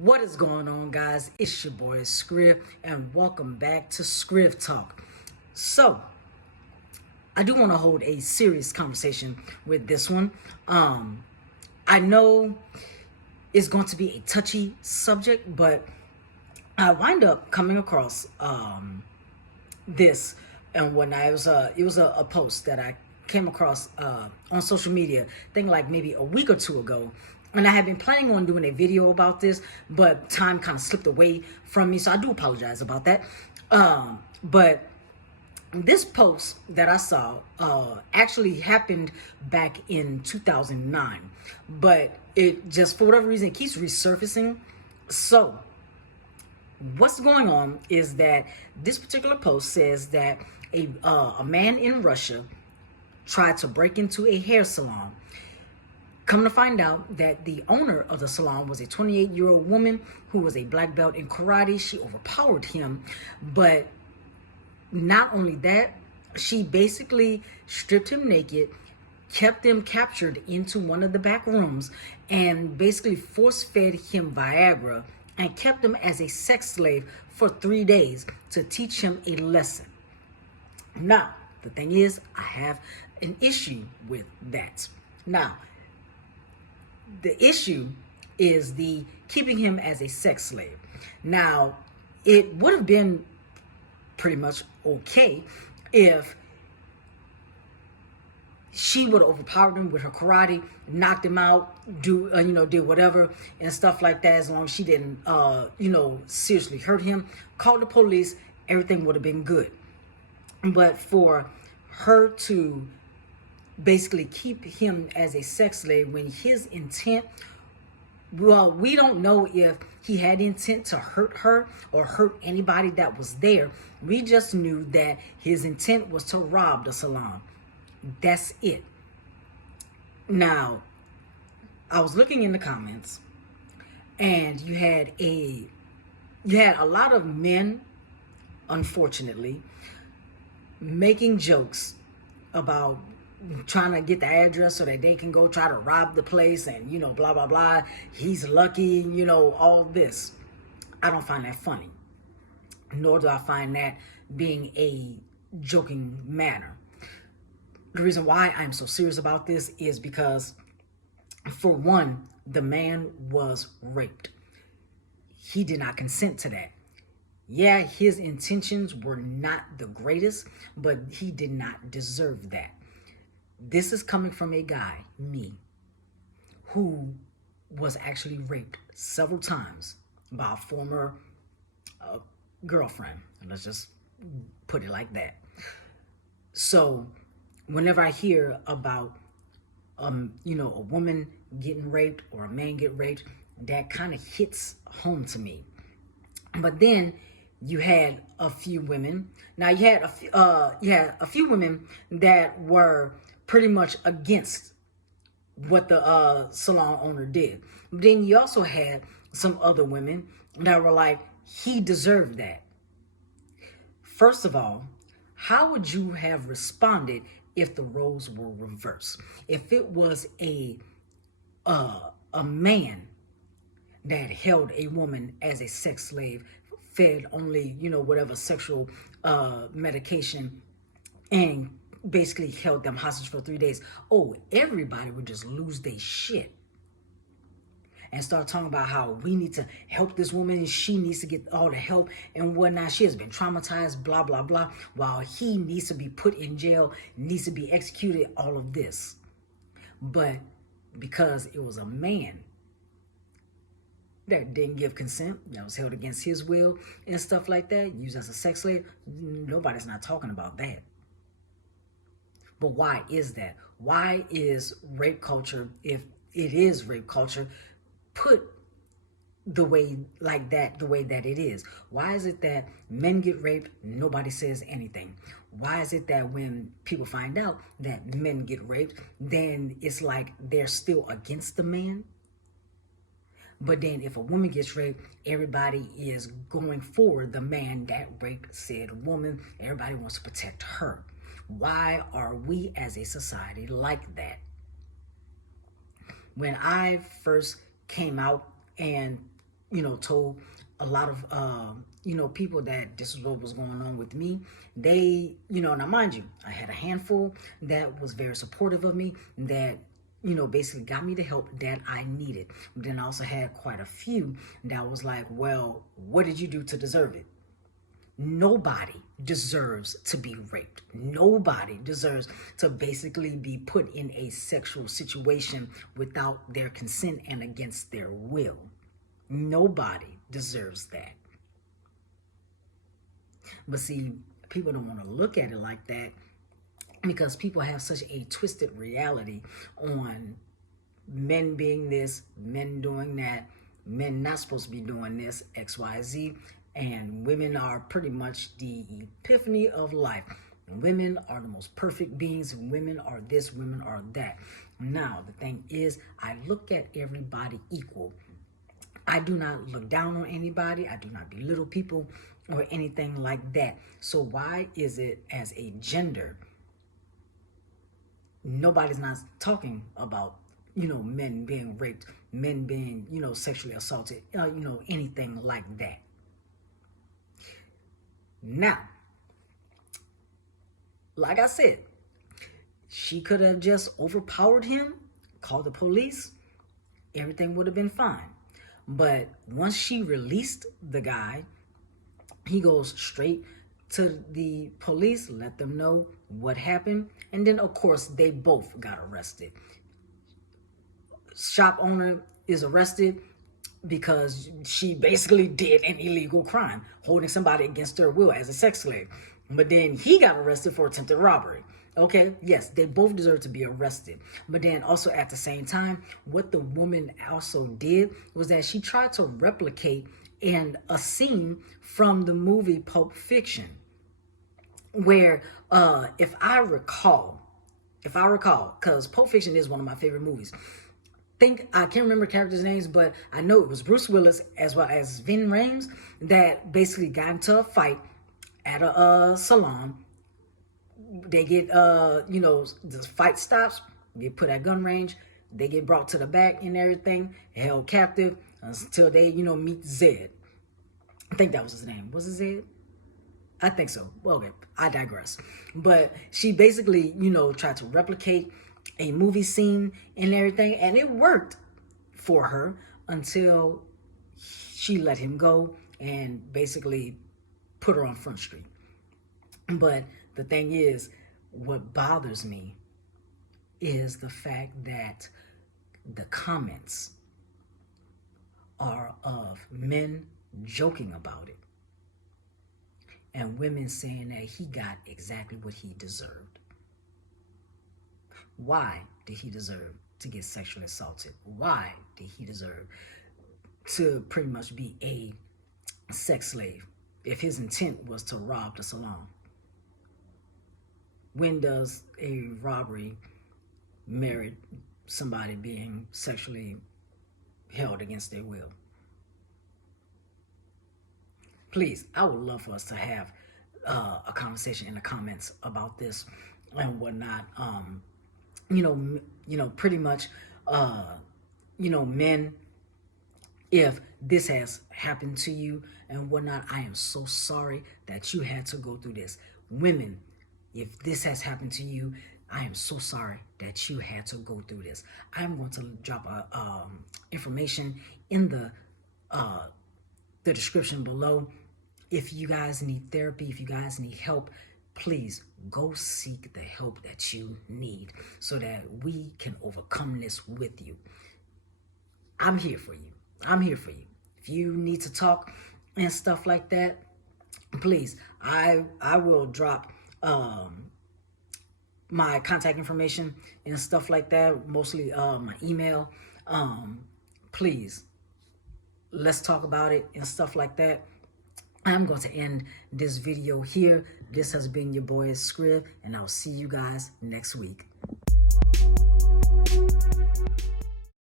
What is going on, guys? It's your boy Scriv, and welcome back to ScrivTalk. So, I do want to hold a serious conversation with this one. I know it's going to be a touchy subject, but I wind up coming across this and whatnot. It was a post that I came across on social media, I think like maybe a week or two ago. And I had been planning on doing a video about this, but time kind of slipped away from me, so I do apologize about that. But this post that I saw actually happened back in 2009, but it just, for whatever reason, it keeps resurfacing. So what's going on is that this particular post says that a man in Russia tried to break into a hair salon. Come to find out that the owner of the salon was a 28-year-old woman who was a black belt in karate. She overpowered him, but not only that, she basically stripped him naked, kept him captured into one of the back rooms, and basically force-fed him Viagra and kept him as a sex slave for 3 days to teach him a lesson. Now, the thing is, I have an issue with that. Now, the issue is the keeping him as a sex slave. Now, it would have been pretty much okay if she would have overpowered him with her karate, knocked him out, did whatever and stuff like that. As long as she didn't, seriously hurt him, called the police, everything would have been good. But for her to basically keep him as a sex slave when his intent, well, we don't know if he had intent to hurt her or hurt anybody that was there. We just knew that his intent was to rob the salon. That's it. Now, I was looking in the comments, and you had a lot of men, unfortunately, making jokes about trying to get the address so that they can go try to rob the place and, blah, blah, blah. He's lucky, all this. I don't find that funny, nor do I find that being a joking manner. The reason why I'm so serious about this is because, for one, the man was raped. He did not consent to that. Yeah, his intentions were not the greatest, but he did not deserve that. This is coming from a guy, me, who was actually raped several times by a former girlfriend. Let's just put it like that. So whenever I hear about, a woman getting raped or a man get raped, that kind of hits home to me. But then you had a few women. Now you had a few women that were pretty much against what the salon owner did. But then you also had some other women that were like, he deserved that. First of all, how would you have responded if the roles were reversed? If it was a man that held a woman as a sex slave, fed only, whatever sexual medication, and basically held them hostage for 3 days. Oh, everybody would just lose their shit and start talking about how we need to help this woman. She needs to get all the help and whatnot. She has been traumatized, blah, blah, blah, while he needs to be put in jail, needs to be executed, all of this. But because it was a man that didn't give consent, that was held against his will and stuff like that, used as a sex slave, nobody's not talking about that. But why is that? Why is rape culture, if it is rape culture, put the way like that, the way that it is? Why is it that men get raped, nobody says anything? Why is it that when people find out that men get raped, then it's like they're still against the man? But then if a woman gets raped, everybody is going for the man that raped said woman. Everybody wants to protect her. Why are we as a society like that? When I first came out and told a lot of, people that this is what was going on with me. They, now mind you, I had a handful that was very supportive of me, that, basically got me the help that I needed. But then I also had quite a few that was like, well, what did you do to deserve it? Nobody deserves to be raped. Nobody deserves to basically be put in a sexual situation without their consent and against their will. Nobody deserves that. But see, people don't want to look at it like that, because people have such a twisted reality on men being this, men doing that, men not supposed to be doing this, XYZ, and women are pretty much the epiphany of life. Women are the most perfect beings, women are this, women are that. Now, the thing is, I look at everybody equal. I do not look down on anybody. I do not belittle people or anything like that. So why is it as a gender, nobody's not talking about, men being raped, men being, sexually assaulted, anything like that? Now, like I said, she could have just overpowered him, called the police, everything would have been fine. But once she released the guy, he goes straight to the police, let them know what happened. And then, of course, they both got arrested. Shop owner is arrested because she basically did an illegal crime, holding somebody against their will as a sex slave. But then he got arrested for attempted robbery. Okay, yes, they both deserve to be arrested. But then also at the same time, what the woman also did was that she tried to replicate a scene from the movie Pulp Fiction, where if I recall, because Pulp Fiction is one of my favorite movies. I can't remember characters' names, but I know it was Bruce Willis as well as Vin Rames that basically got into a fight at a salon. They get, the fight stops, get put at gun range, they get brought to the back and everything, held captive until they, meet Zed. I think that was his name. Was it Zed? I think so. Well, okay, I digress. But she basically, tried to replicate a movie scene and everything, and it worked for her until she let him go and basically put her on Front Street. But the thing is, what bothers me is the fact that the comments are of men joking about it and women saying that he got exactly what he deserved. Why did he deserve to get sexually assaulted? Why did he deserve to pretty much be a sex slave if his intent was to rob the salon? When does a robbery merit somebody being sexually held against their will? Please, I would love for us to have a conversation in the comments about this and whatnot. Pretty much, men, if this has happened to you and whatnot, I am so sorry that you had to go through this. Women, if this has happened to you, I am so sorry that you had to go through this. I'm going to drop information in the description below. If you guys need therapy, if you guys need help, please go seek the help that you need so that we can overcome this with you. I'm here for you. I'm here for you. If you need to talk and stuff like that, please, I will drop my contact information and stuff like that, mostly my email. Please, let's talk about it and stuff like that. I'm going to end this video here. This has been your boy Scriv, and I'll see you guys next week.